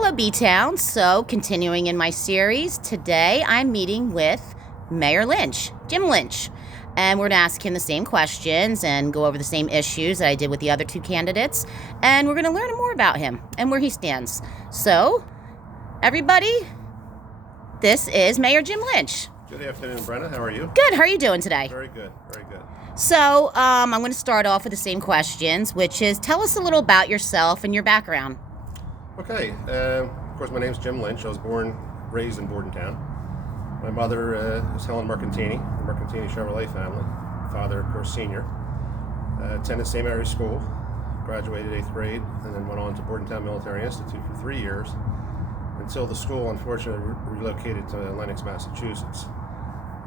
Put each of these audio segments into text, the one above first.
Hello, B-Town. So, continuing in my series, today I'm meeting with Mayor Lynch, Jim Lynch. And we're going to ask him the same questions and go over the same issues that I did with the other two candidates. And we're going to learn more about him and where he stands. So, everybody, this is Mayor Jim Lynch. Good afternoon, Brenna. How are you? Good. How are you doing today? Very good. Very good. So, I'm going to start off with the same questions, which is tell us a little about yourself and your background. Okay. Of course, my name's Jim Lynch. I was raised in Bordentown. My mother was Helen Mercantini, the Mercantini Chevrolet family. Father, of course, senior. Attended St. Mary's School, graduated 8th grade, and then went on to Bordentown Military Institute for 3 years until the school, unfortunately, relocated to Lenox, Massachusetts.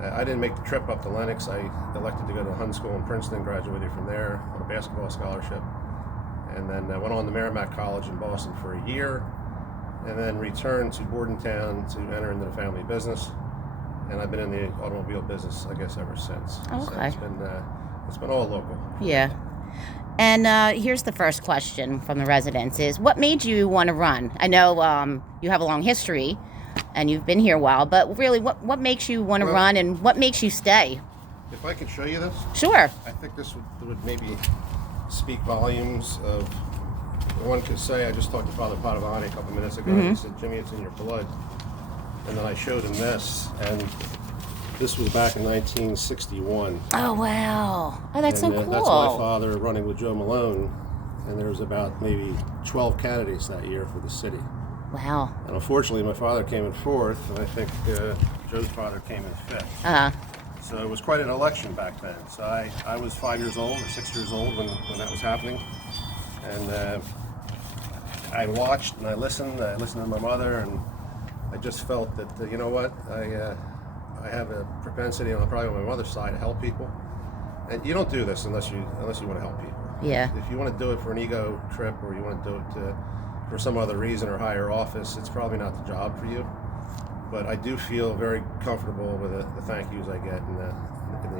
I didn't make the trip up to Lenox. I elected to go to Hun School in Princeton, graduated from there on a basketball scholarship, and then went on to Merrimack College in Boston for a year, and then returned to Bordentown to enter into the family business. And I've been in the automobile business, I guess, ever since. Okay. So it's been all local. Yeah. And here's the first question from the residents is, what made you want to run? I know you have a long history and you've been here a while, but really what makes you want to run and what makes you stay? If I could show you this? Sure. I think this would maybe speak volumes of, one could say, I just talked to Father Padovani a couple minutes ago, and he said, Jimmy, it's in your blood. And then I showed him this, and this was back in 1961. Oh, wow. Oh, that's so cool. That's my father running with Joe Malone, and there was about maybe 12 candidates that year for the city. Wow. And unfortunately, my father came in fourth, and I think Joe's father came in fifth. Uh-huh. So it was quite an election back then. So I was 5 years old or 6 years old when that was happening. And I watched and I listened to my mother, and I just felt that, you know what, I have a propensity, on probably on my mother's side, to help people. And you don't do this unless you want to help people. Yeah. If you want to do it for an ego trip, or you want to do it for some other reason or higher office, it's probably not the job for you. But I do feel very comfortable with the thank yous I get and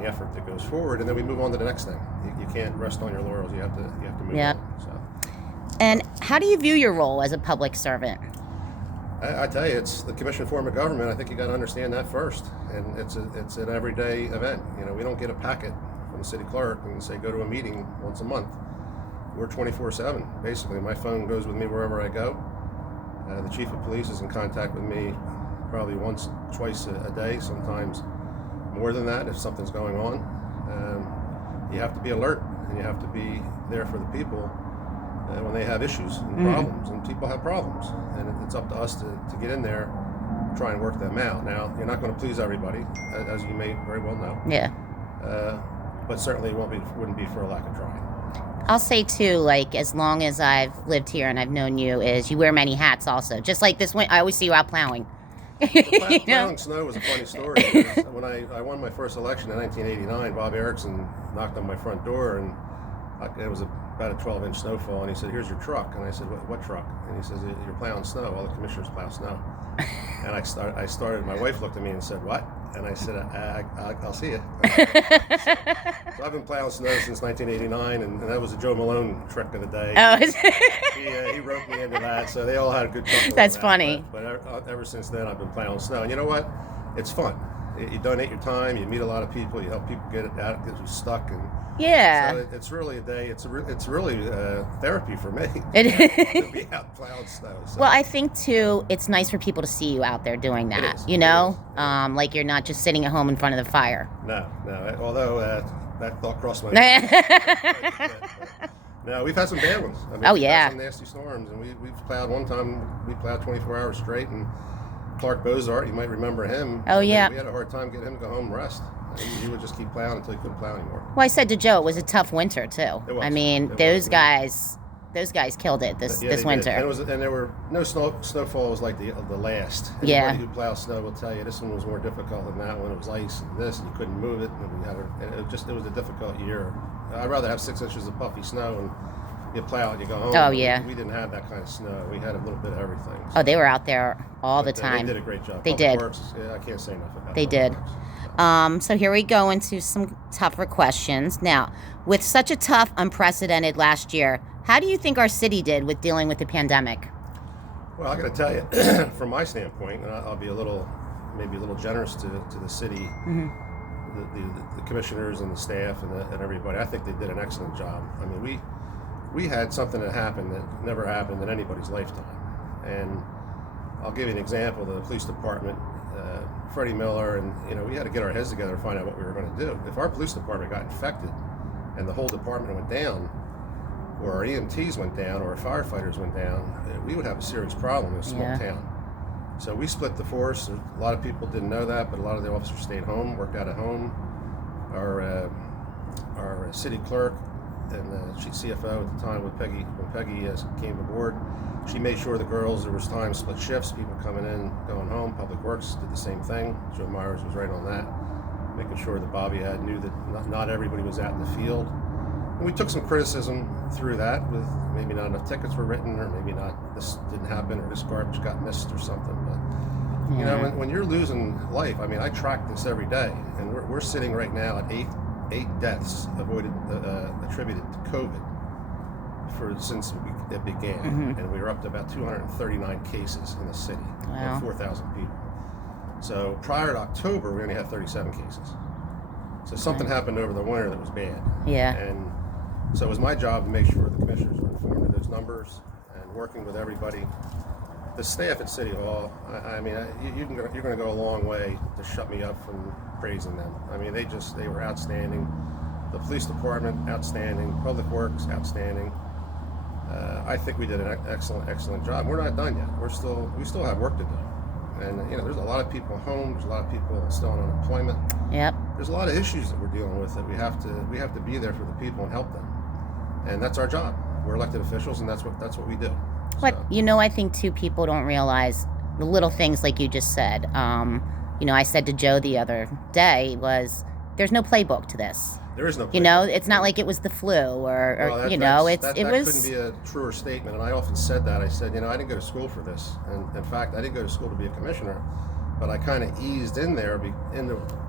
the effort that goes forward, and then we move on to the next thing. You can't rest on your laurels. You have to move on. So. And how do you view your role as a public servant? I tell you, it's the commission form of government. I think you got to understand that first, and it's an everyday event. You know, we don't get a packet from the city clerk and say go to a meeting once a month. We're 24/7. Basically, my phone goes with me wherever I go. The chief of police is in contact with me probably once, twice a day, sometimes more than that if something's going on. You have to be alert, and you have to be there for the people when they have issues and problems, and people have problems, and it's up to us to get in there, try and work them out. Now, you're not going to please everybody, as you may very well know. Yeah. But certainly it wouldn't be for a lack of trying. I'll say too, like, as long as I've lived here and I've known you, is you wear many hats also. Just like this one, I always see you out plowing. Plowing snow was a funny story. When I won my first election in 1989, Bob Erickson knocked on my front door, and it was about a 12-inch snowfall, and he said, "Here's your truck." And I said, "What truck?" And he says, "You're plowing snow. All the commissioners plow snow." And I started. My wife looked at me and said, "What?" And I said, "I'll see you." So I've been plowing snow since 1989, and that was a Joe Malone trick of the day. Oh, He wrote me into that, so they all had a good chuckle. That's on that. funny. But ever since then, I've been plowing snow, and you know what? It's fun. You donate your time. You meet a lot of people. You help people get out, get stuck, and yeah. so it's really a day. It's really therapy for me. It to be out plowing snow. So. Well, I think too, it's nice for people to see you out there doing that. It is. You know, like you're not just sitting at home in front of the fire. No. Although that thought crossed my mind. No, we've had some bad ones. I mean, Oh, we've yeah. had some nasty storms, and we've plowed one time. We plowed 24 hours straight, and Clark Bozart, you might remember him. Oh, yeah. We had a hard time getting him to go home and rest. He would just keep plowing until he couldn't plow anymore. Well, I said to Joe, it was a tough winter too. It was. I mean, those guys killed it this winter. And there were no snowfalls like the last. Yeah. Anybody who plows snow will tell you this one was more difficult than that one. It was ice and this, and you couldn't move it. And it was a difficult year. I'd rather have 6 inches of puffy snow and you plow and you go home. Oh, yeah. We didn't have that kind of snow. We had a little bit of everything. So. Oh, they were out there all the time. They did a great job. They Public did. Works, I can't say enough about They Public did. Works. So here we go into some tougher questions. Now, with such a tough, unprecedented last year, how do you think our city did with dealing with the pandemic? Well, I got to tell you, from my standpoint, and I'll be maybe a little generous to the city, the commissioners and the staff and everybody. I think they did an excellent job. I mean, we had something that happened that never happened in anybody's lifetime. And I'll give you an example. The police department, Freddie Miller, and we had to get our heads together to find out what we were going to do. If our police department got infected and the whole department went down, or our EMTs went down, or our firefighters went down, we would have a serious problem in a small town. So we split the force. A lot of people didn't know that, but a lot of the officers stayed home, worked out of home. Our city clerk and the CFO at the time, when Peggy came aboard, she made sure the girls, there was time split shifts, people coming in, going home. Public Works did the same thing. Joe Myers was right on that, making sure that Bobby knew that not everybody was out in the field. And we took some criticism through that, with maybe not enough tickets were written, or maybe not, this didn't happen, or this garbage got missed or something. But when you're losing life, I mean, I track this every day, and we're sitting right now at eight deaths attributed to COVID since it began, and we were up to about 239 cases in the city, wow. 4,000 people. So prior to October, we only had 37 cases. So something happened over the winter that was bad. Yeah. And so it was my job to make sure the commissioners were informed of those numbers and working with everybody. The staff at City Hall, I mean, you're going to go a long way to shut me up from praising them. I mean, they were outstanding. The police department, outstanding. Public Works, outstanding. I think we did an excellent job. We're not done yet. We still have work to do. And there's a lot of people home. There's a lot of people still on unemployment. Yep. There's a lot of issues that we're dealing with that we have to be there for the people and help them. And that's our job. We're elected officials, and that's what we do. But I think too, people don't realize the little things like you just said. I said to Joe the other day there's no playbook to this. There is no playbook. It's not like it was the flu or that couldn't be a truer statement. And I often said that. I said, I didn't go to school for this. And in fact, I didn't go to school to be a commissioner, but I kind of eased in there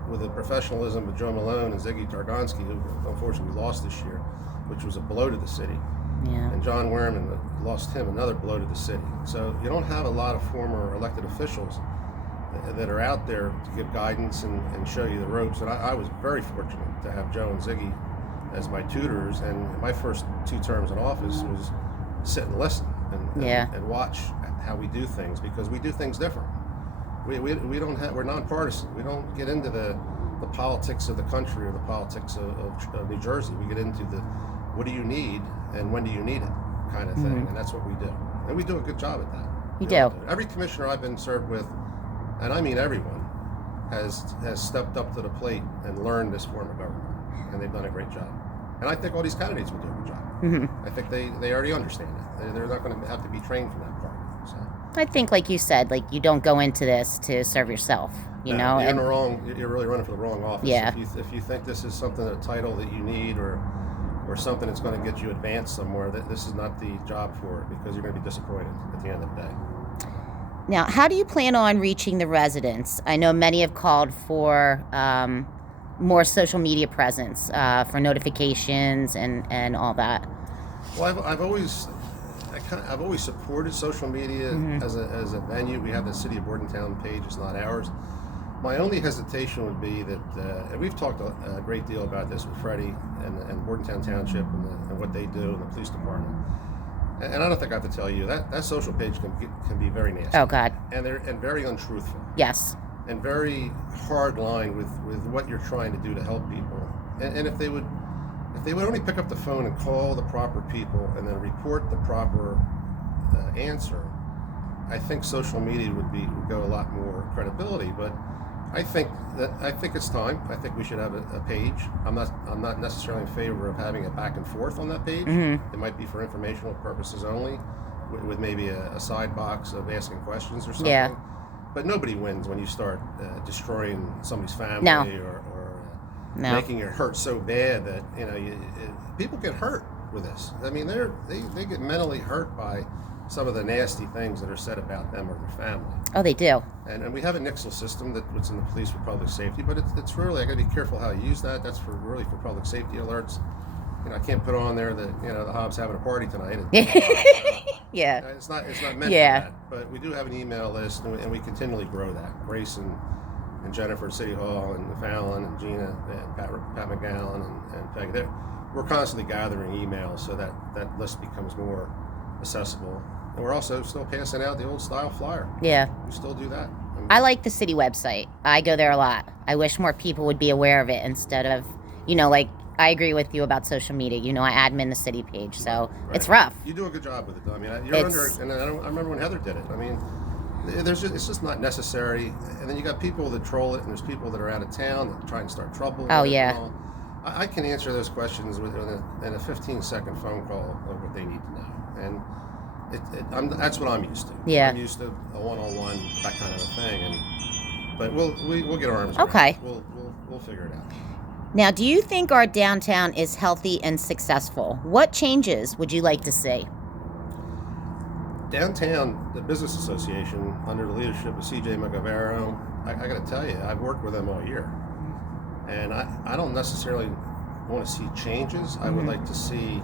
with the professionalism of Joe Malone and Ziggy Targonski, who unfortunately lost this year, which was a blow to the city. Yeah. And John Werman lost him, another blow to the city. So you don't have a lot of former elected officials that are out there to give guidance and show you the ropes. And I was very fortunate to have Joe and Ziggy as my tutors. And my first 2 terms in office was sit and listen and watch how we do things, because we do things different. We're nonpartisan. We don't get into the politics of the country or the politics of New Jersey. We get into the what do you need and when do you need it kind of thing, and that's what we do. And we do a good job at that. You do. Every commissioner I've been served with, and I mean everyone, has stepped up to the plate and learned this form of government, and they've done a great job. And I think all these candidates will do a good job. I think they already understand it. They're not going to have to be trained for that part. So I think, like you said, you don't go into this to serve yourself. You're in the wrong. You're really running for the wrong office. Yeah. If you think this is a title that you need or something that's going to get you advanced somewhere, that this is not the job for it, because you're going to be disappointed at the end of the day. Now, how do you plan on reaching the residents? I know many have called for more social media presence for notifications and all that. Well, I've always supported social media as a venue. We have the City of Bordentown page; it's not ours. My only hesitation would be that, and we've talked a great deal about this with Freddie and Bordentown Township and what they do in the police department. And I don't think I have to tell you that social page can be very nasty. Oh God. And very untruthful. Yes. And very hard line with what you're trying to do to help people. And if they would only pick up the phone and call the proper people and then report the proper answer, I think social media would go a lot more credibility. But I think it's time. I think we should have a page. I'm not necessarily in favor of having it back and forth on that page. It might be for informational purposes only, with maybe a side box of asking questions or something. Yeah. But nobody wins when you start destroying somebody's family or making it hurt so bad that people get hurt with this. I mean, they get mentally hurt by some of the nasty things that are said about them or their family. Oh, they do. And we have a Nixle system that's in the police for public safety, but it's really, I got to be careful how you use that. That's really for public safety alerts. I can't put on there that the Hobbs having a party tonight. Yeah. It's not meant Yeah. for that. But we do have an email list, and we continually grow that. Grace and Jennifer at City Hall, and Fallon and Gina and Pat McGowan and Peg. We're constantly gathering emails so that that list becomes more accessible. And we're also still passing out the old style flyer. Yeah. We still do that. I like the city website. I go there a lot. I wish more people would be aware of it instead of, like, I agree with you about social media. I admin the city page, so Right. It's rough. You do a good job with it, though. I mean, you're under, and I remember when Heather did it. I mean, it's just not necessary. And then you got people that troll it, and there's people that are out of town that try and start trouble. Oh, with it yeah. and all. I can answer those questions in a 15-second phone call of what they need to know, and that's what I'm used to. Yeah. I'm used to a one-on-one, that kind of a thing. But we'll get our arms around Okay. it. We'll figure it out. Now, do you think our downtown is healthy and successful? What changes would you like to see? Downtown, the Business Association, under the leadership of C.J. McGavero, I got to tell you, I've worked with them all year. And I don't necessarily want to see changes. I would like to see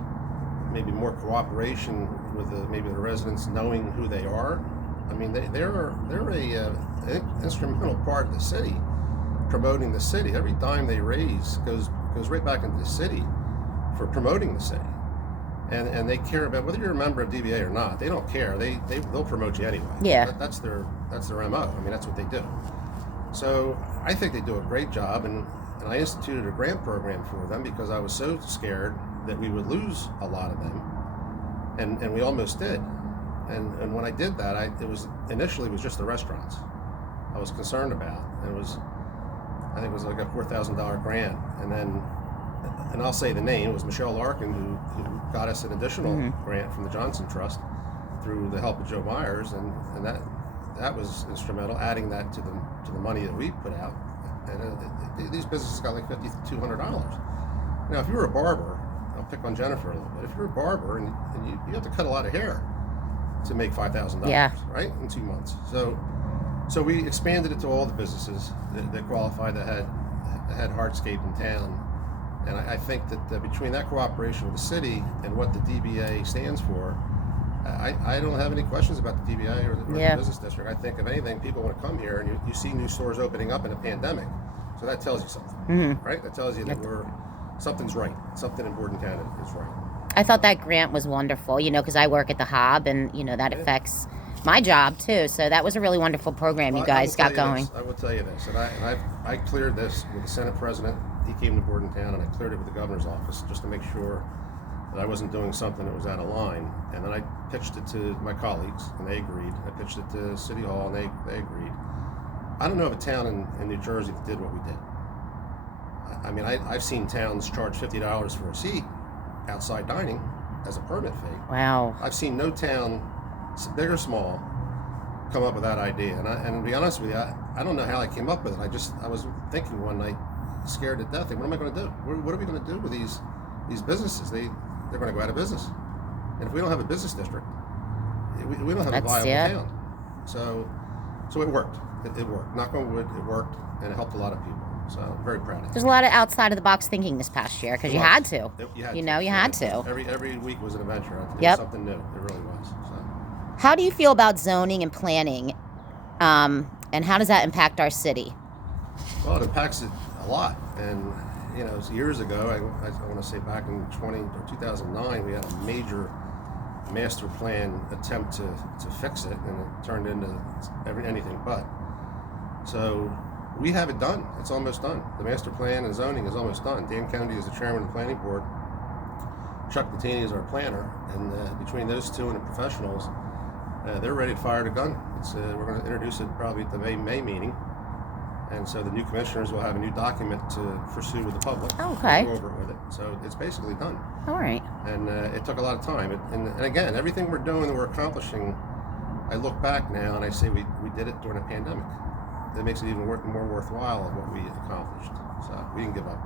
maybe more cooperation with maybe the residents knowing who they are. I mean, they're an instrumental part of the city, promoting the city. Every dime they raise goes right back into the city for promoting the city. And they care about whether you're a member of DBA or not. They don't care. They'll promote you anyway. Yeah. That's their MO. I mean, that's what they do. So I think they do a great job, and I instituted a grant program for them because I was so scared that we would lose a lot of them, and we almost did. And when I did that, it was initially just the restaurants I was concerned about. I think it was like a $4,000 grant, and I'll say the name. It was Michelle Larkin who got us an additional grant from the Johnson Trust through the help of Joe Myers, and that was instrumental, adding that to the money that we put out. And these businesses got like $5,200. Now, if you were a barber, I'll pick on Jennifer a little bit. If you're a barber and you have to cut a lot of hair to make $5,000, Yeah. right, in 2 months. So we expanded it to all the businesses that qualified that had hardscape in town. And I think that between that cooperation with the city and what the DBA stands for, I don't have any questions about the DBA or the business district. I think if anything, people want to come here, and you see new stores opening up in a pandemic, so that tells you something, right? That tells you that something's right. Something in Bordentown is right. I thought that grant was wonderful, because I work at the Hob, and, that affects my job, too. So that was a really wonderful program you guys got going. I will tell you this, and I cleared this with the Senate President. He came to Bordentown, and I cleared it with the governor's office just to make sure that I wasn't doing something that was out of line. And then I pitched it to my colleagues, and they agreed. I pitched it to City Hall, and they agreed. I don't know of a town in New Jersey that did what we did. I mean, I've seen towns charge $50 for a seat outside dining as a permit fee. Wow. I've seen no town, big or small, come up with that idea. And to be honest with you, I don't know how I came up with it. I was thinking one night, scared to death, what am I going to do? What are we going to do with these businesses? They're going to go out of business. And if we don't have a business district, we don't have a viable town. So it worked. It worked. Knock on wood, it worked, and it helped a lot of people. So I'm very proud of it. There's a lot of outside of the box thinking this past year because you had to. You had to. Every week was an adventure. Something new. It really was. So. How do you feel about zoning and planning, and how does that impact our city? Well, it impacts it a lot. And, years ago, I want to say back in 2009, we had a major master plan attempt to fix it, and it turned into anything but. So we have it done. It's almost done. The master plan and zoning is almost done. Dan Kennedy is the chairman of the planning board. Chuck Bettini is our planner, and between those two and the professionals, they're ready to fire the gun. We're going to introduce it probably at the May meeting. And so the new commissioners will have a new document to pursue with the public. Oh, okay. Go over it with it. So it's basically done. All right. And it took a lot of time. And again, everything we're doing that we're accomplishing, I look back now and I say we did it during a pandemic. That makes it even more worthwhile of what we accomplished. So we didn't give up.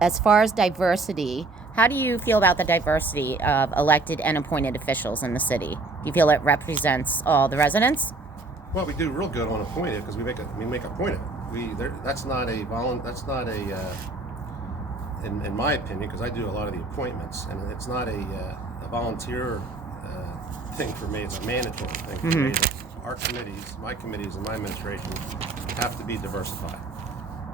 As far as diversity, how do you feel about the diversity of elected and appointed officials in the city? Do you feel it represents all the residents? Well, we do real good on appointed because we make a point of it. That's not a in my opinion, because I do a lot of the appointments, and it's not a volunteer thing for me, it's a mandatory thing for me. Our committees, my committees and my administration have to be diversified.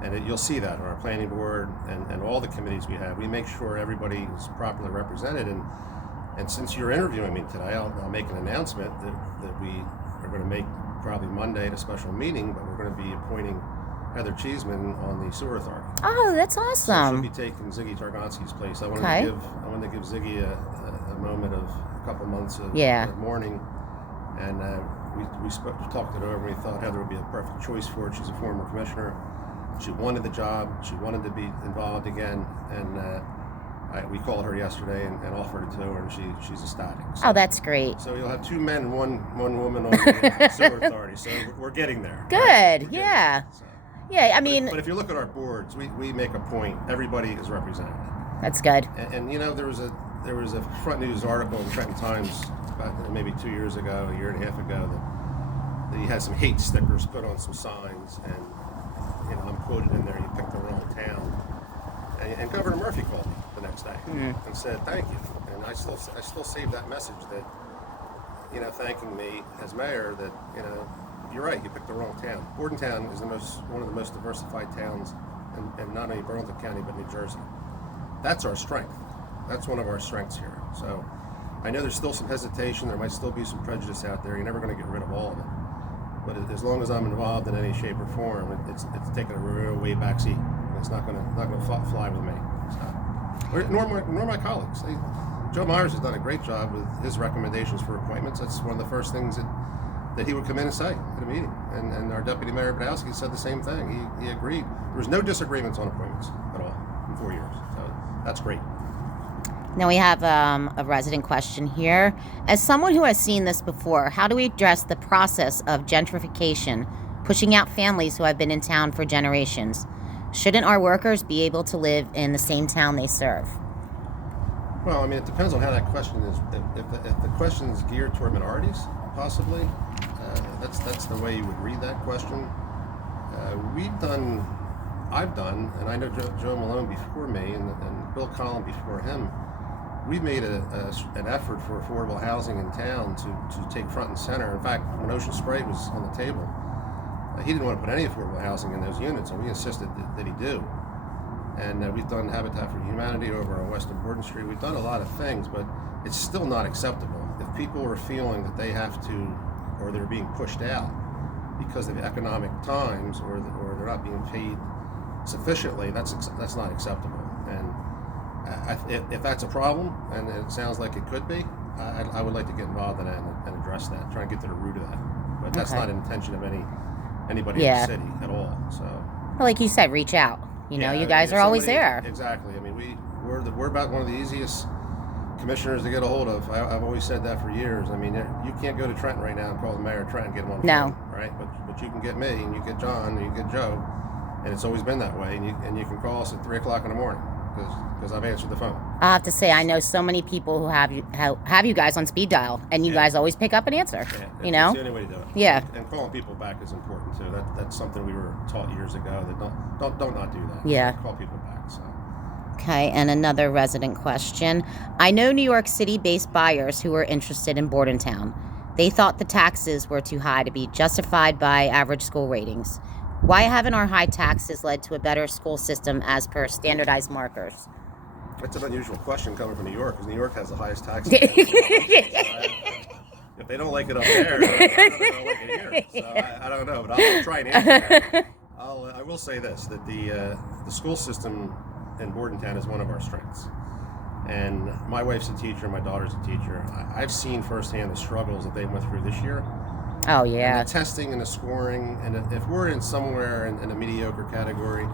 And you'll see that on our planning board and all the committees we have. We make sure everybody is properly represented. And since you're interviewing me today, I'll make an announcement that we are going to make probably Monday at a special meeting, but we're going to be appointing Heather Cheeseman on the Sewer Authority. Oh, that's So awesome. she'll be taking Ziggy Targonski's place. I wanted to give Ziggy a moment of a couple months of mourning, and we talked it over. And we thought Heather would be a perfect choice for it. She's a former commissioner. She wanted the job. She wanted to be involved again, and we called her yesterday and offered it to her, and she's ecstatic. So, Oh, that's great. so you'll have 2 men and one woman on the Sewer Authority. So we're getting there. Good. Right? We're Yeah. getting there. So. Yeah, I mean, But if you look at our boards, we make a point. Everybody is represented. that's good. And you know, there was a front news article in the Trenton Times about maybe 2 years ago, a year and a half ago, that he had some hate stickers put on some signs, and you know, I'm quoted in there. You picked the wrong town. And Governor Murphy called me the next day and said thank you. And I still saved that message, that you know, thanking me as mayor, that you know, you're right, you picked the wrong town. Bordentown is one of the most diversified towns in not only Burlington County but New Jersey. That's our strength. That's one of our strengths here. So I know there's still some hesitation. There might still be some prejudice out there. You're never going to get rid of all of it. But as long as I'm involved in any shape or form, it's taking a real way back seat. It's not going to fly with me. Nor my colleagues. Joe Myers has done a great job with his recommendations for appointments. That's one of the first things that he would come in and say at a meeting. And our Deputy Mayor Badowski said the same thing. He agreed. There was no disagreements on appointments at all in 4 years. So that's great. Now we have a resident question here. As someone who has seen this before, how do we address the process of gentrification, pushing out families who have been in town for generations? Shouldn't our workers be able to live in the same town they serve? Well, I mean, it depends on how that question is. If the question is geared toward minorities, possibly, that's the way you would read that question. I've done, and I know Joe Malone before me and Bill Collin before him, we made an effort for affordable housing in town to take front and center. In fact, when Ocean Spray was on the table, he didn't want to put any affordable housing in those units, and we insisted that he do. And we've done Habitat for Humanity over on Western Borden Street. We've done a lot of things, but it's still not acceptable. If people are feeling that they have to, or they're being pushed out because of economic times, or they're not being paid sufficiently, that's not acceptable. And if that's a problem, and it sounds like it could be, I would like to get involved in that and address that, try and get to the root of that. But that's not an intention of anybody in the city at all. So, well, like you said, reach out. You know, you guys are always there. Exactly. I mean, we're about one of the easiest commissioners to get a hold of. I've always said that for years. I mean, you can't go to Trenton right now and call the mayor of Trenton and get him on the phone, right? But you can get me, and you get John, and you get Joe, and it's always been that way. And you can call us at 3:00 in the morning because I've answered the phone. I have to say, I know so many people who have you guys on speed dial, and you guys always pick up and answer. Yeah, you know, it's the only way to do it. Yeah. And calling people back is important too. That's something we were taught years ago. That don't not do that. Yeah. Call people back. So. Okay, and another resident question. I know New York City-based buyers who were interested in Bordentown. They thought the taxes were too high to be justified by average school ratings. Why haven't our high taxes led to a better school system as per standardized markers? That's an unusual question coming from New York, because New York has the highest taxes. If they don't like it up there, I don't know if they'll like it here. So I don't know, but I'll try and answer that. I will say this, that the school system in Bordentown is one of our strengths. And my wife's a teacher, my daughter's a teacher. I've seen firsthand the struggles that they went through this year. Oh, yeah. And the testing and the scoring, and if we're in somewhere in a mediocre category,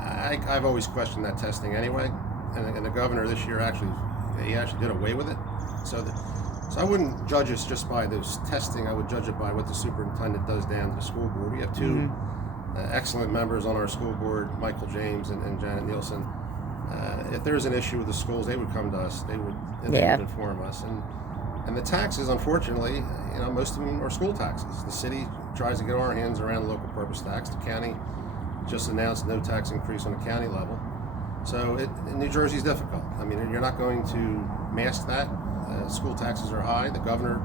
I've always questioned that testing anyway. And the governor this year actually did away with it. So I wouldn't judge us just by those testing. I would judge it by what the superintendent does down to the school board. We have two excellent members on our school board, Michael James and Janet Nielsen. If there's an issue with the schools, they would come to us. They would inform us. And the taxes, unfortunately, most of them are school taxes. The city tries to get our hands around the local purpose tax. The county just announced no tax increase on the county level. So in New Jersey is difficult. I mean, you're not going to mask that. School taxes are high. The governor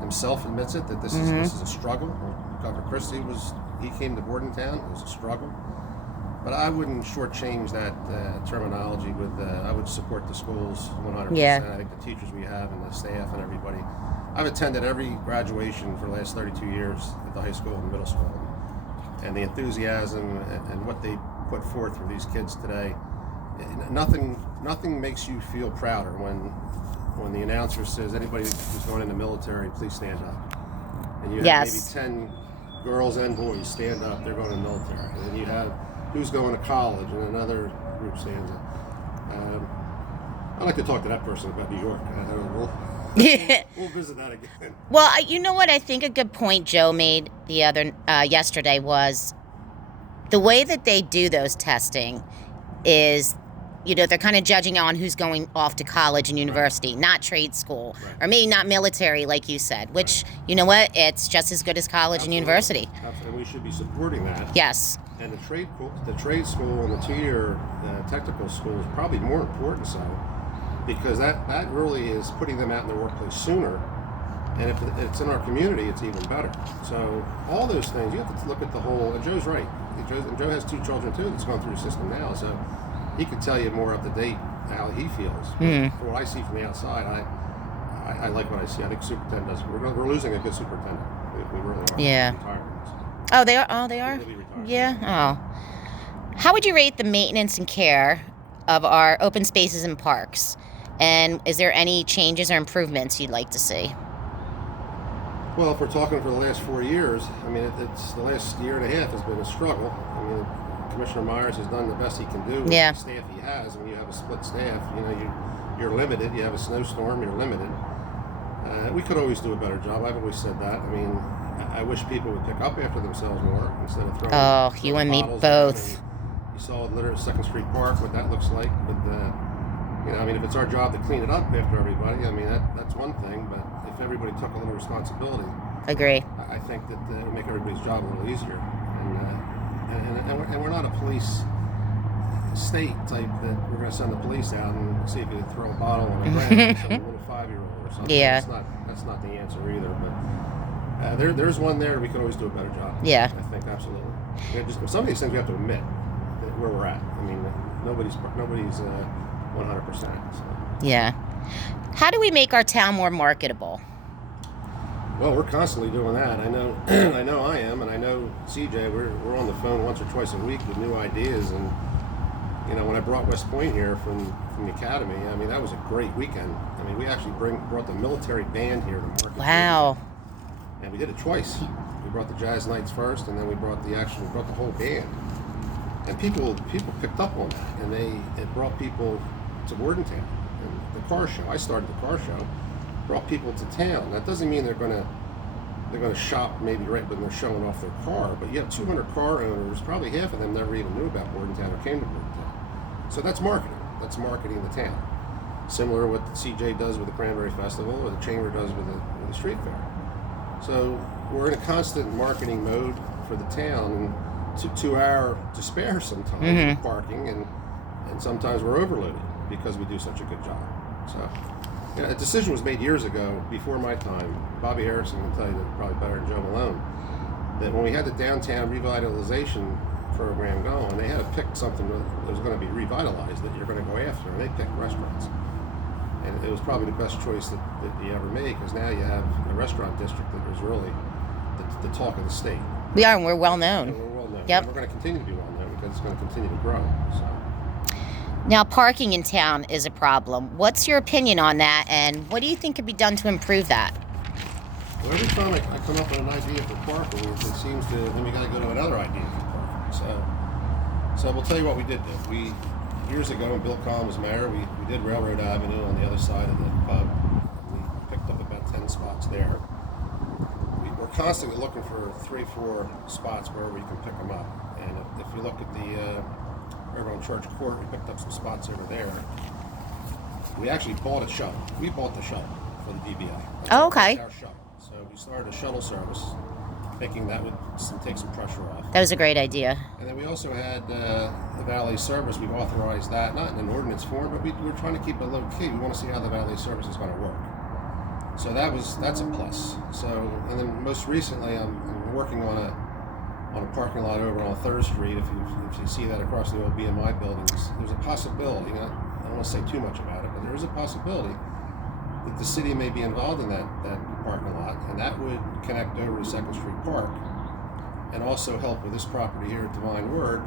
himself admits it, that this is a struggle. Governor Christie he came to Bordentown. It was a struggle. But I wouldn't shortchange that terminology with, I would support the schools 100%. Yeah. I think the teachers we have and the staff and everybody. I've attended every graduation for the last 32 years at the high school and middle school. And the enthusiasm and what they put forth for these kids today, nothing makes you feel prouder when the announcer says, anybody who's going in the military, please stand up. And you have maybe 10 girls and boys stand up, they're going in the military. And then you have who's going to college, and another group stands up. I'd like to talk to that person about New York. We'll visit that again. Well, you know what I think a good point Joe made yesterday was the way that they do those testing is, they're kind of judging on who's going off to college and university, not trade school, or maybe not military, like you said, which, you know what, it's just as good as college and university. Absolutely. We should be supporting that. Yes. And the trade school and the 2-year technical school is probably more important so, because that really is putting them out in the workplace sooner. And if it's in our community, it's even better. So all those things, you have to look at the whole, and Joe's right. Joe has 2 children too that's going through the system now, so he can tell you more up to date how he feels. For what I see from the outside, I like what I see. I think superintendent does. We're losing a good superintendent. We really are. Yeah. Oh, they are. Oh, they are. Yeah. Oh. How would you rate the maintenance and care of our open spaces and parks? And is there any changes or improvements you'd like to see? Well, if we're talking for the last 4 years, I mean, it's the last year and a half has been a struggle. I mean, Commissioner Myers has done the best he can do with the staff he has. When you have a split staff, you're limited. You have a snowstorm, you're limited. We could always do a better job. I've always said that. I mean, I wish people would pick up after themselves more instead of throwing. Oh, you and me both. You saw literally Second Street Park, what that looks like. With I mean, if it's our job to clean it up after everybody, I mean, that's one thing. But if everybody took a little responsibility, agree. I think that it would make everybody's job a little easier. And we're not a police state type that we're going to send the police out and see if you can throw a bottle on a ground and some little 5-year-old or something. Yeah. That's not the answer either. But there's one there we could always do a better job. Yeah. I think absolutely. Some of these things we have to admit where we're at. I mean, nobody's 100%. So. Yeah. How do we make our town more marketable? Well, we're constantly doing that. I know, I am, and I know CJ. We're on the phone once or twice a week with new ideas. And when I brought West Point here from the academy, I mean that was a great weekend. I mean, we actually brought the military band here to market. Wow. And we did it twice. We brought the Jazz Knights first, and then we brought the whole band. And people picked up on that, and it brought people to Bordentown. And the car show. I started the car show. Brought people to town. That doesn't mean they're going to shop maybe right when they're showing off their car, but you have 200 car owners, probably half of them never even knew about Bordentown or came to Bordentown. So that's marketing. That's marketing the town. Similar to what CJ does with the Cranberry Festival or the Chamber does with the street fair. So we're in a constant marketing mode for the town, and to our despair sometimes with parking, and sometimes we're overloaded because we do such a good job. So. A decision was made years ago, before my time. Bobby Harrison can tell you that probably better than Joe Malone. That when we had the downtown revitalization program going, they had to pick something that was going to be revitalized that you're going to go after, and they picked restaurants. And it was probably the best choice that you ever made, because now you have a restaurant district that is really the talk of the state. We are, and we're well known. And we're well known. Yep. And we're going to continue to be well known because it's going to continue to grow. So. Now, parking in town is a problem. What's your opinion on that, and what do you think could be done to improve that? Well, every time I come up with an idea for parking, it seems to, then we got to go to another idea for parking. So we'll tell you what we did do. Years ago, when Bill Kahn was mayor, we did Railroad Avenue on the other side of the pub. We picked up about 10 spots there. We're constantly looking for 3-4 spots where we can pick them up. And if you look at the over on Church Court, we picked up some spots over there. We actually bought a shuttle. We bought the shuttle for the DBI. Oh, okay. Our shuttle. So we started a shuttle service, thinking that would take some pressure off. That was a great idea. And then we also had the valet service. We've authorized that, not in an ordinance form, but we're trying to keep it low key. We want to see how the valet service is going to work. So that's a plus. So, and then most recently, I'm working on a parking lot over on 3rd Street. If you see that across the old BMI buildings, there's a possibility. I don't want to say too much about it, but there is a possibility that the city may be involved in that parking lot, and that would connect over to 2nd Street Park, and also help with this property here at Divine Word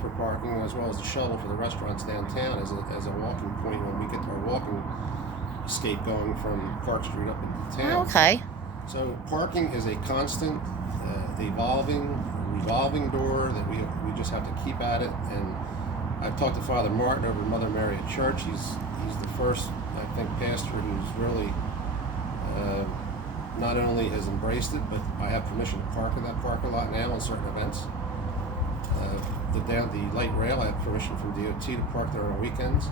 for parking, as well as the shuttle for the restaurants downtown as a walking point when we get our walking escape going from Park Street up into town. Okay. So parking is a constant, revolving door that we just have to keep at it. And I've talked to Father Martin over at Mother Mary at Church. He's the first, I think, pastor who's really not only has embraced it, but I have permission to park in that parking lot now on certain events. The light rail, I have permission from DOT to park there on weekends.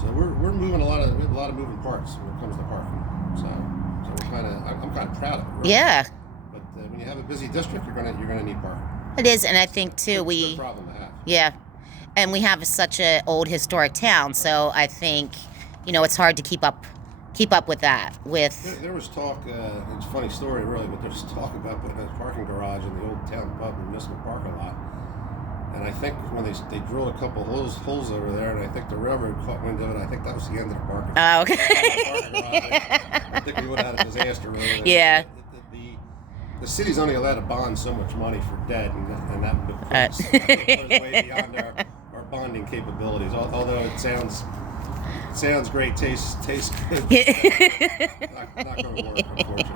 So we're moving we have a lot of moving parts when it comes to parking. So I'm kind of proud of it. Really. Yeah. But when you have a busy district, you're gonna need parking. It is, and I think too It's a good problem to have. Yeah, and we have such an old historic town, so I think it's hard to keep up with that. There was talk. It's a funny story, really, but there's talk about putting a parking garage in the old town pub and municipal parking lot. And I think when they drilled a couple holes over there, and I think the railroad caught wind of it. I think that was the end of the parking. Oh, okay. I think we would have had a disaster. Really. Yeah. The city's only allowed to bond so much money for debt, and that would goes way beyond our bonding capabilities. Although it sounds great, tastes good. not going to work, unfortunately.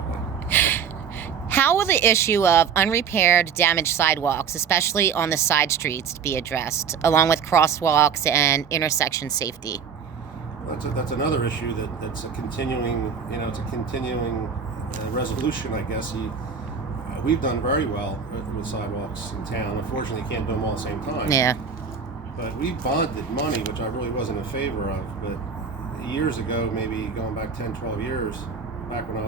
How will the issue of unrepaired, damaged sidewalks, especially on the side streets, be addressed, along with crosswalks and intersection safety? That's another issue that's a continuing, resolution, I guess. We've done very well with sidewalks in town. Unfortunately, can't do them all at the same time. Yeah. But we bonded money, which I really wasn't in favor of. But years ago, maybe going back 10, 12 years, back when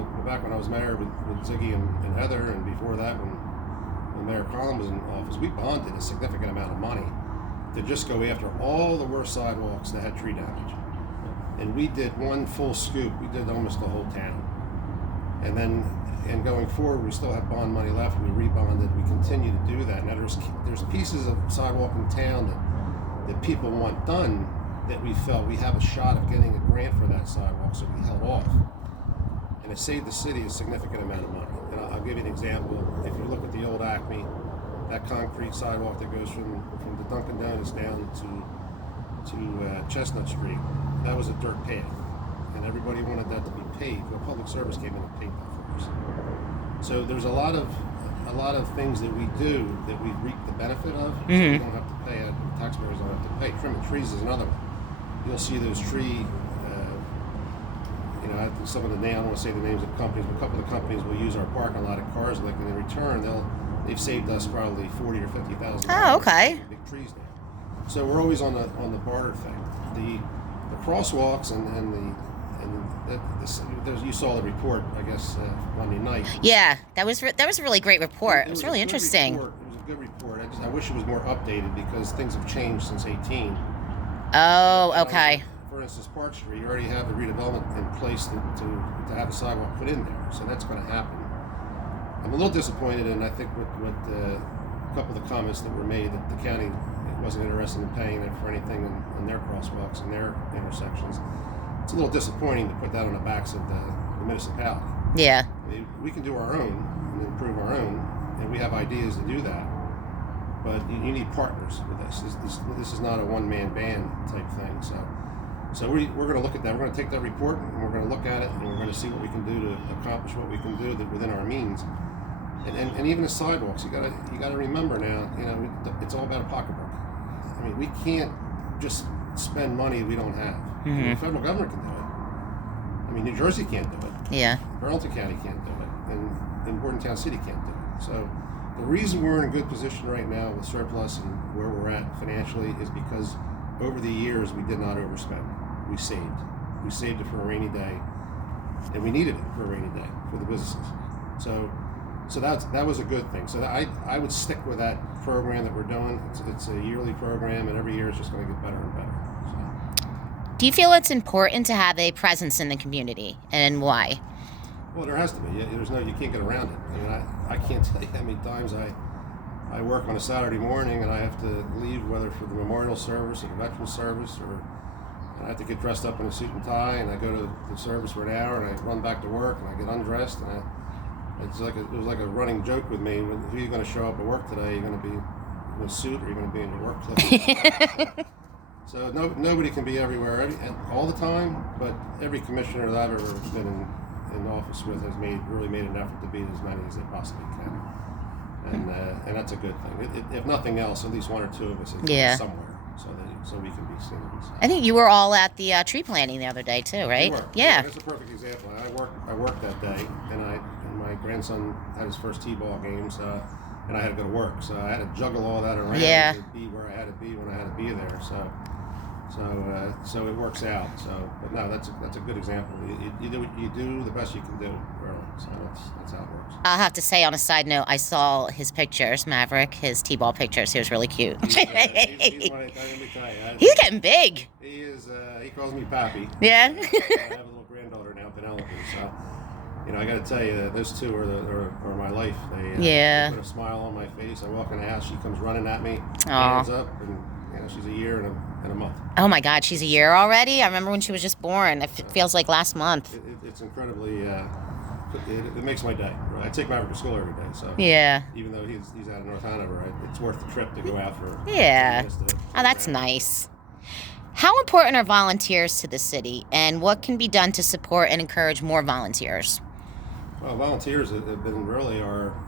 I was mayor with Ziggy and Heather, and before that when Mayor Collin was in office, we bonded a significant amount of money to just go after all the worst sidewalks that had tree damage. And we did one full scoop. We did almost the whole town. And then, going forward, we still have bond money left. We rebonded. We continue to do that. Now, there's pieces of sidewalk in town that people want done that we felt we have a shot of getting a grant for that sidewalk, so we held off. And it saved the city a significant amount of money. And I'll give you an example. If you look at the old Acme, that concrete sidewalk that goes from the Dunkin' Donuts down to Chestnut Street, that was a dirt path. And everybody wanted that to be paved. Well, public service came in and paved that for us. So there's a lot of things that we do that we reap the benefit of. So we don't have to pay it. Taxpayers don't have to pay. Trimming trees is another one. You'll see those tree. I think some of the names, I don't want to say the names of the companies, but a couple of the companies will use our parking lot at Cars Lick, and in return they've saved us probably $40,000 or $50,000. Oh, okay. Big trees now. So we're always on the barter thing. The crosswalks you saw the report, I guess, Monday night. Yeah, that was a really great report. It was really interesting. It was a good report. I wish it was more updated because things have changed since 2018. Oh, okay. For instance, Park Street, you already have the redevelopment in place to have a sidewalk put in there, so that's going to happen. I'm a little disappointed, and I think what a couple of the comments that were made that the county wasn't interested in paying for anything in their crosswalks and their intersections. It's a little disappointing to put that on the backs of the municipality. Yeah. I mean, we can do our own and improve our own, and we have ideas to do that. But you need partners with this. This is not a one-man band type thing. So we're going to look at that. We're going to take that report and we're going to look at it and we're going to see what we can do to accomplish what we can do within our means. And even the sidewalks, you got to remember now. It's all about a pocketbook. I mean, we can't just spend money we don't have. Mm-hmm. The federal government can do it. I mean, New Jersey can't do it. Yeah. Burlington County can't do it, and Bordentown City can't do it. So the reason we're in a good position right now with surplus and where we're at financially is because over the years we did not overspend. We saved. We saved it for a rainy day, and we needed it for a rainy day for the businesses. So So that was a good thing. So I would stick with that program that we're doing. It's a yearly program, and every year it's just going to get better and better. So. Do you feel it's important to have a presence in the community, and why? Well, there has to be. You can't get around it. I mean, I can't tell you how many times I work on a Saturday morning and I have to leave, whether for the memorial service or the veterans service, or I have to get dressed up in a suit and tie, and I go to the service for an hour, and I run back to work, and I get undressed, and it was like a running joke with me. Who are you going to show up at work today? Are you going to be in a suit, or are you going to be in your work clothes? So nobody can be everywhere all the time, but every commissioner that I've ever been in office with has really made an effort to be as many as they possibly can, and that's a good thing. If nothing else, at least one or two of us is somewhere, so we can be seen. So. I think you were all at the tree planting the other day too, right? We were. Yeah. That's a perfect example. I worked that day, and my grandson had his first t-ball game, and I had to go to work, so I had to juggle all that around to be where I had to be when I had to be there. So it works out. But no, that's a good example. You do the best you can do, really. So that's how it works. I'll have to say, on a side note, I saw his pictures, Maverick, his t-ball pictures. He was really cute. He's let me tell you, he's getting big. He is. He calls me Pappy. Yeah. I have a little granddaughter now, Penelope. So. I got to tell you, those two are my life. They put a smile on my face. I walk in the house, she comes running at me, hands up, and she's a year and a month. Oh my God, she's a year already? I remember when she was just born. It feels like last month. It's incredibly. It makes my day. Right? I take Maverick to school every day, so even though he's out of North Hanover, it's worth the trip to go out for. Oh, that's nice. How important are volunteers to the city, and what can be done to support and encourage more volunteers? Well, volunteers have been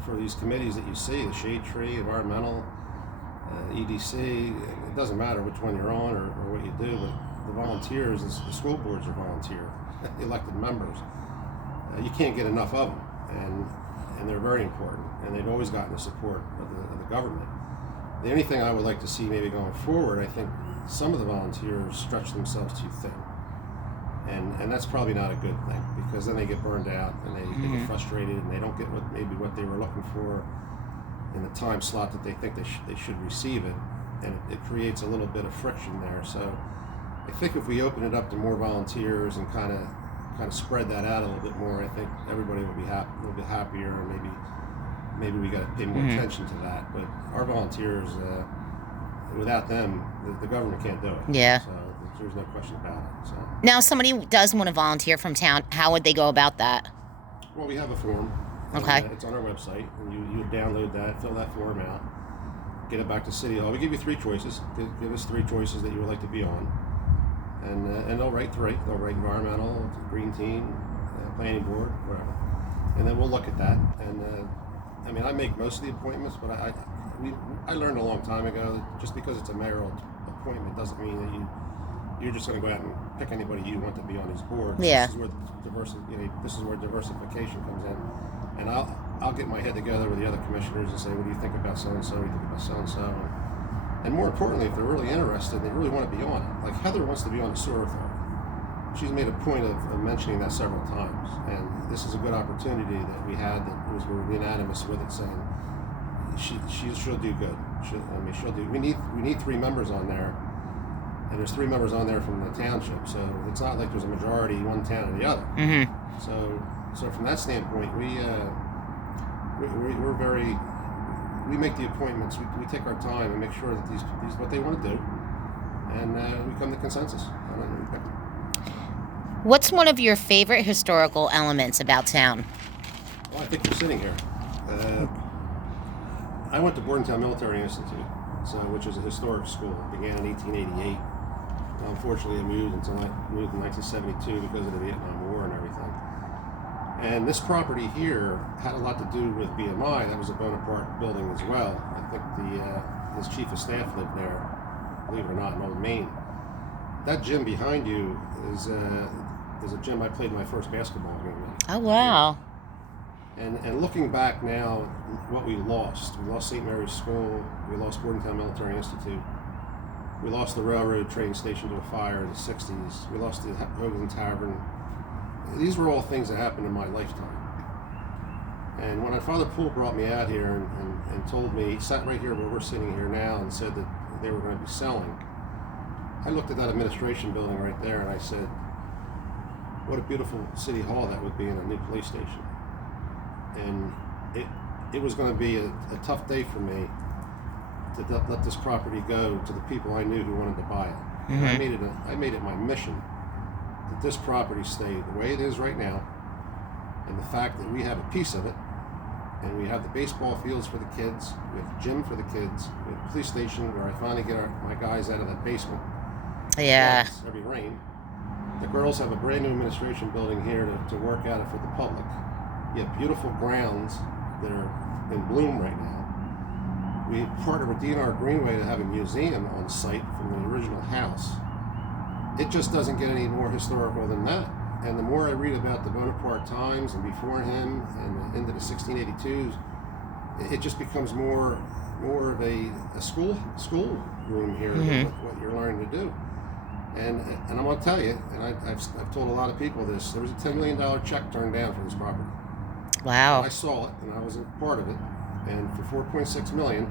for these committees that you see, the Shade Tree, Environmental, EDC. It doesn't matter which one you're on or what you do, but the volunteers, the school boards are volunteer, elected members. You can't get enough of them, and they're very important, and they've always gotten the support of the government. The only thing I would like to see maybe going forward, I think some of the volunteers stretch themselves too thin. And that's probably not a good thing, because then they get burned out and they get frustrated, and they don't get what they were looking for in the time slot that they think they should receive it, and it creates a little bit of friction there. So I think if we open it up to more volunteers and kind of spread that out a little bit more, I think everybody will be a little bit happier, and maybe we got to pay more attention to that. But our volunteers, without them, the government can't do it. Yeah. So there's no question about it. So. Now, if somebody does want to volunteer from town, how would they go about that? Well, we have a form. Okay. It's on our website, and you download that, fill that form out, get it back to City Hall. We give you 3 choices. Give us 3 choices that you would like to be on, and they'll write 3. They'll write environmental, green team, planning board, whatever, and then we'll look at that. And I make most of the appointments, but I learned a long time ago that just because it's a mayoral appointment doesn't mean that you're just going to go out and pick anybody you want to be on these boards. Yeah. This is where diversification comes in, and I'll get my head together with the other commissioners and say, what do you think about so and so? What do you think about so and so? And more importantly, if they're really interested, they really want to be on it. Like Heather wants to be on the sewer authority. She's made a point of mentioning that several times, and this is a good opportunity that we had that we're unanimous with it, saying she'll do good. She'll do. We need 3 members on there. And there's 3 members on there from the township, so it's not like there's a majority one town or the other. Mm-hmm. So from that standpoint, we make the appointments. We take our time and make sure that these what they want to do, and we come to consensus. What's one of your favorite historical elements about town? Well, I think you're sitting here. I went to Bordentown Military Institute, which is a historic school. It began in 1888. Unfortunately, it moved in 1972 because of the Vietnam War and everything. And this property here had a lot to do with BMI. That was a Bonaparte building as well. I think his chief of staff lived there, believe it or not, in Old Main. That gym behind you is a gym I played my first basketball game in. Oh, wow. And looking back now, what we lost St. Mary's School, we lost Bordentown Military Institute, we lost the railroad train station to a fire in the 60s, we lost the Hogan Tavern. These were all things that happened in my lifetime. And when my father Poole brought me out here and told me, he sat right here where we're sitting here now and said that they were going to be selling, I looked at that administration building right there and I said, what a beautiful city hall that would be in a new police station. And it was going to be a tough day for me to let this property go to the people I knew who wanted to buy it. And I made it my mission that this property stay the way it is right now, and the fact that we have a piece of it, and we have the baseball fields for the kids, we have the gym for the kids, we have a police station where I finally get my guys out of that basement. Yeah. Every rain. The girls have a brand new administration building here to work out it for the public. You have beautiful grounds that are in bloom right now. We partnered with DNR Greenway to have a museum on site from the original house. It just doesn't get any more historical than that. And the more I read about the Bonaparte times and before him and into the 1682s, it just becomes more of a school room here than what you're learning to do. And I'm going to tell you, and I've told a lot of people this, there was a $10 million check turned down for this property. Wow. And I saw it, and I was a part of it. And for $4.6 million,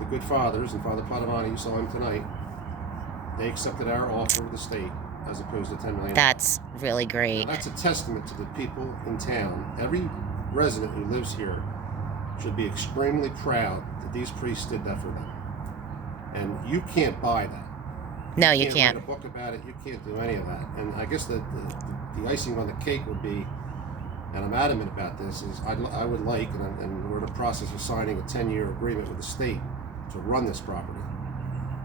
the good fathers, and Father Padavani, you saw him tonight, they accepted our offer of the state as opposed to $10 million. That's really great. Now, that's a testament to the people in town. Every resident who lives here should be extremely proud that these priests did that for them. And you can't buy that. No, you can't. Write a book about it. You can't do any of that. And I guess the icing on the cake would be, and I'm adamant about this, is I would like, and we're in the process of signing a 10-year agreement with the state to run this property.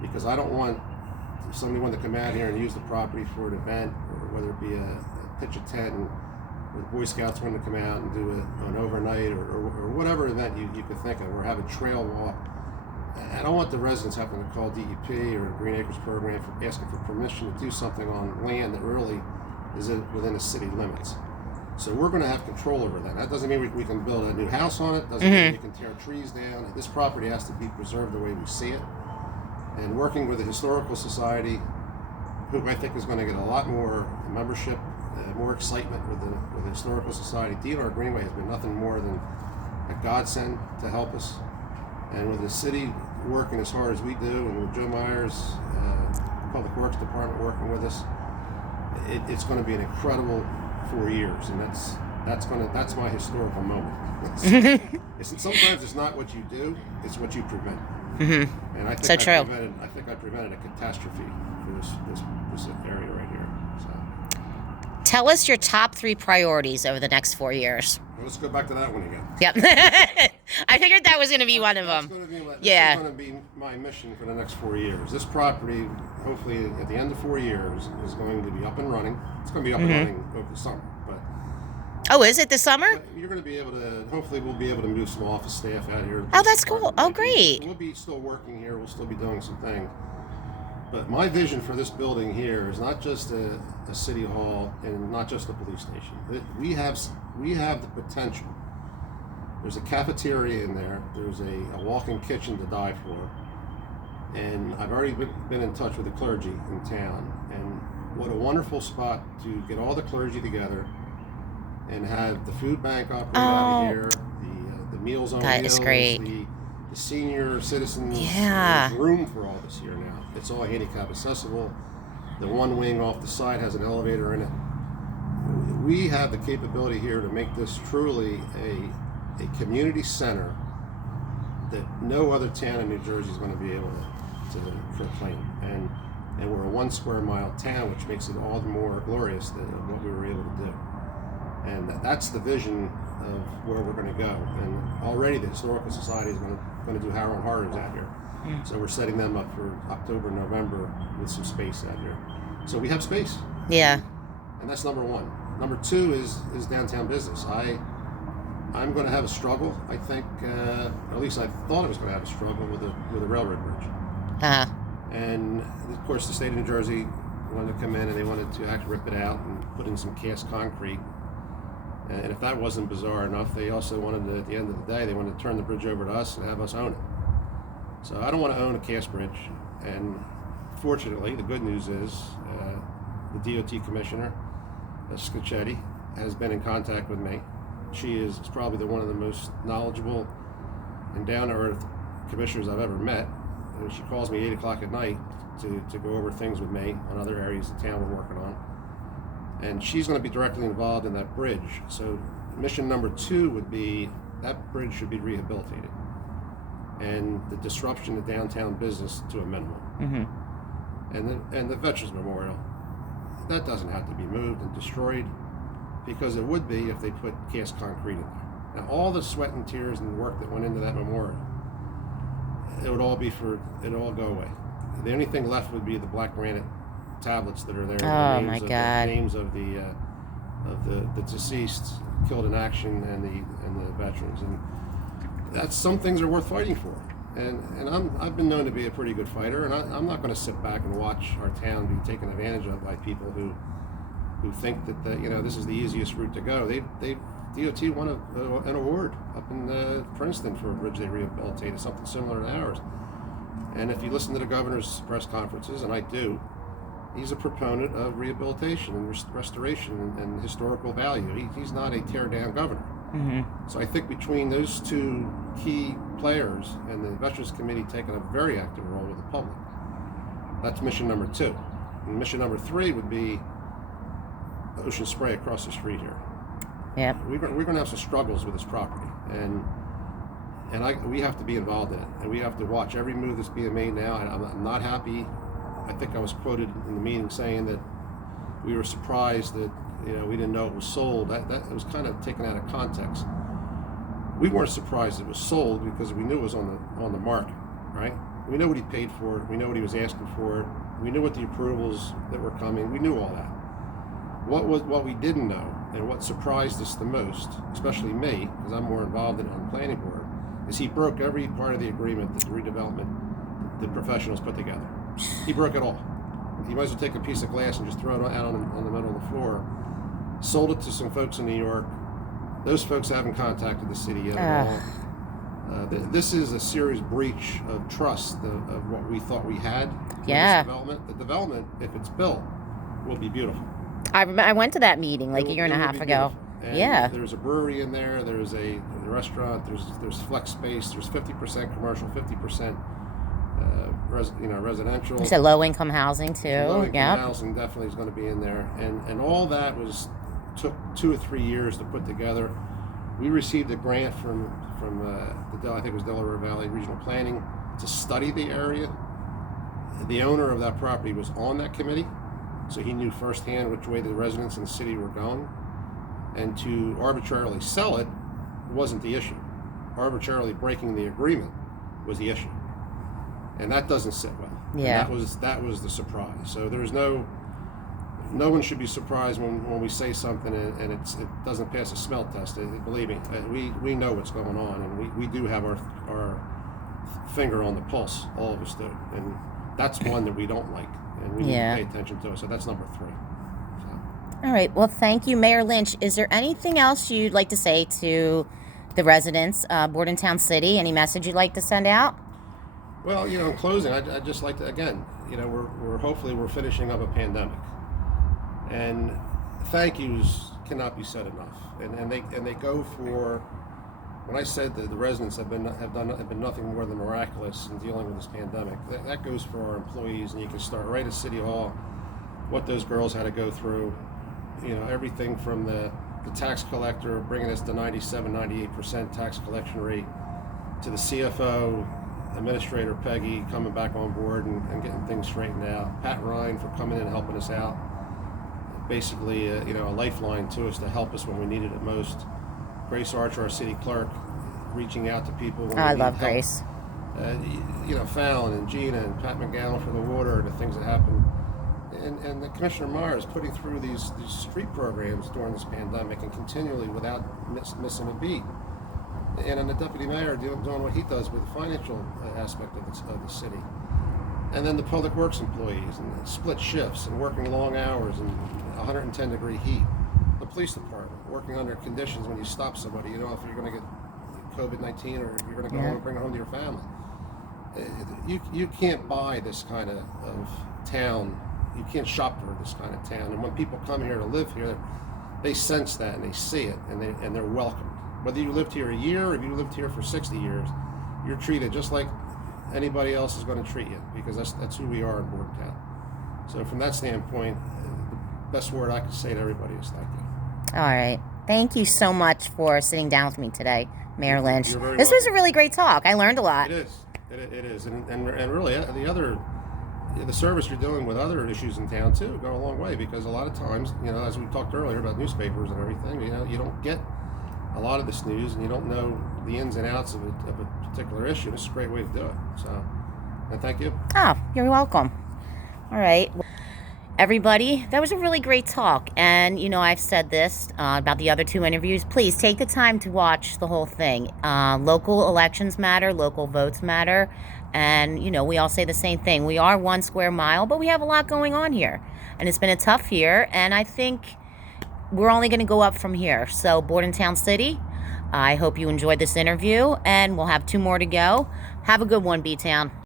Because I don't want somebody want to come out here and use the property for an event, or whether it be a pitch a tent, and or the Boy Scouts want to come out and do an overnight, or whatever event you could think of, or have a trail walk. I don't want the residents having to call DEP or the Green Acres program for asking for permission to do something on land that really is within the city limits. So we're going to have control over that. That doesn't mean we can build a new house on it. Doesn't mean we can tear trees down. This property has to be preserved the way we see it. And working with the Historical Society, who I think is going to get a lot more membership, more excitement with the Historical Society. DNR Greenway has been nothing more than a godsend to help us. And with the city working as hard as we do, and with Joe Myers, Public Works Department working with us, it's going to be an incredible 4 years, and that's my historical moment. Sometimes it's not what you do; it's what you prevent. And I think So true. I prevented a catastrophe for this area right here. So. Tell us your top 3 priorities over the next 4 years. Well, let's go back to that one again. Yep. I figured that was going to be one of them. This is going to be my mission for the next 4 years. This property, hopefully at the end of 4 years, is going to be up and running. It's going to be up and running over the summer. Oh, is it this summer? You're going to be able to, hopefully we'll be able to move some office staff out here. Oh, that's cool. Oh, great. We'll be still working here. We'll still be doing some things. But my vision for this building here is not just a city hall and not just a police station. We have the potential. There's a cafeteria in there. There's a walk-in kitchen to die for. And I've already been in touch with the clergy in town. And what a wonderful spot to get all the clergy together and have the food bank operate out of here, the Meals on Wheels. That is great. The senior citizens. Yeah. There's room for all this here now. It's all handicap accessible. The one wing off the side has an elevator in it. We have the capability here to make this truly a community center that no other town in New Jersey is going to be able to proclaim. And we're a 1 square mile town, which makes it all the more glorious than what we were able to do. And that's the vision of where we're going to go. And already the Historical Society is going to do Harrow and Horrors out here. So we're setting them up for October, November with some space out here. So we have space. Yeah. And that's number 1. Number 2 is downtown business. I'm going to have a struggle. I think, at least I thought I was going to have a struggle with a railroad bridge. Uh-huh. And of course, the state of New Jersey wanted to come in and they wanted to actually rip it out and put in some cast concrete. And if that wasn't bizarre enough, they also wanted to, at the end of the day, they wanted to turn the bridge over to us and have us own it. So I don't want to own a cast bridge. And fortunately, the good news is the DOT commissioner, Scacchetti, has been in contact with me. She is probably one of the most knowledgeable and down-to-earth commissioners I've ever met. And she calls me 8 o'clock at night to go over things with me on other areas of town we're working on. And she's going to be directly involved in that bridge. So mission number 2 would be that bridge should be rehabilitated and the disruption of downtown business to a minimum. Mm-hmm. And the Veterans Memorial, that doesn't have to be moved and destroyed, because it would be if they put cast concrete in there. Now, all the sweat and tears and work that went into that memorial, it'd all go away. The only thing left would be the black granite tablets that are there. Oh my God! The names of the deceased, killed in action, and the veterans, and that's some things are worth fighting for. And I've been known to be a pretty good fighter, and I'm not going to sit back and watch our town be taken advantage of by people who think that this is the easiest route to go. DOT won an award up in Princeton for a bridge they rehabilitated, something similar to ours. And if you listen to the governor's press conferences, and I do, he's a proponent of rehabilitation and restoration and historical value. He's not a tear-down governor. Mm-hmm. So I think between those two key players and the Veterans Committee taking a very active role with the public, that's mission number 2. And mission number 3 would be Ocean Spray across the street here. Yep. We're going to have some struggles with this property, and we have to be involved in it, and we have to watch every move that's being made now. And I'm not happy. I think I was quoted in the meeting saying that we were surprised that we didn't know it was sold. That was kind of taken out of context. We weren't surprised it was sold because we knew it was on the market, right? We know what he paid for it. We know what he was asking for it. We knew what the approvals that were coming. We knew all that. What we didn't know, and what surprised us the most, especially me, because I'm more involved in it on the planning board, is he broke every part of the agreement that the redevelopment, the professionals put together. He broke it all. He might as well take a piece of glass and just throw it out on the middle of the floor. Sold it to some folks in New York. Those folks haven't contacted the city yet at all. This is a serious breach of trust of what we thought we had. Yeah. This development. The development, if it's built, will be beautiful. I went to that meeting like a year and a half ago. Yeah. There's a brewery in there. There's a restaurant. There's flex space. There's 50% commercial, 50% residential. You said low-income housing too. Low-income housing definitely is going to be in there, and all that took 2 or 3 years to put together. We received a grant from I think it was Delaware Valley Regional Planning to study the area. The owner of that property was on that committee, so he knew firsthand which way the residents in the city were going. And to arbitrarily sell it wasn't the issue. Arbitrarily breaking the agreement was the issue, and that doesn't sit well. Yeah, and that was the surprise. So there's no one should be surprised when we say something and it doesn't pass a smell test. Believe me, we know what's going on, and we do have our finger on the pulse. All of us do, and that's one that we don't like, and we need to pay attention to it. So that's number 3. All right. Well, thank you, Mayor Lynch. Is there anything else you'd like to say to the residents, Bordentown City? Any message you'd like to send out? Well, in closing, I'd just like to, again, we're hopefully we're finishing up a pandemic, and thank yous cannot be said enough. And they go for, when I said that the residents have been nothing more than miraculous in dealing with this pandemic, that goes for our employees, and you can start right at City Hall, what those girls had to go through. Everything from the tax collector bringing us to 97-98% tax collection rate, to the CFO, Administrator Peggy coming back on board and getting things straightened out, Pat Ryan for coming in and helping us out, basically a lifeline to us to help us when we needed it most, Grace Archer, our city clerk, reaching out to people when I we love need help. Grace. Fallon and Gina and Pat McGowan for the water and the things that happened. And the Commissioner Myers putting through these street programs during this pandemic and continually without missing a beat. And then the deputy mayor doing what he does with the financial aspect of the city. And then the public works employees and split shifts and working long hours and 110-degree heat. The police department working under conditions when you stop somebody, if you're going to get COVID-19 or you're going to go home and bring it home to your family. You can't buy this kind of town. You can't shop for this kind of town. And when people come here to live here, they sense that and they see it, and they're welcomed. Whether you lived here a year or if you lived here for 60 years, you're treated just like anybody else is going to treat you, because that's who we are in Bordentown. So from that standpoint, the best word I can say to everybody is thank you. All right. Thank you so much for sitting down with me today, Mayor Lynch. You're very This was a welcome. really great talk. I learned a lot. It is. It is. And really, the service you're doing with other issues in town too go a long way, because a lot of times, as we talked earlier about newspapers and everything, you don't get a lot of this news, and you don't know the ins and outs of a particular issue. This is a great way to do it. So, and thank you. Oh, you're welcome. All right. Everybody, that was a really great talk. And, I've said this about the other 2 interviews. Please take the time to watch the whole thing. Local elections matter. Local votes matter. And, we all say the same thing. We are 1 square mile, but we have a lot going on here. And it's been a tough year. And I think we're only going to go up from here. So, Bordentown City, I hope you enjoyed this interview. And we'll have 2 more to go. Have a good one, B-Town.